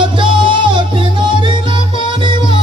Chacha, Tinari, Lapani, Wa.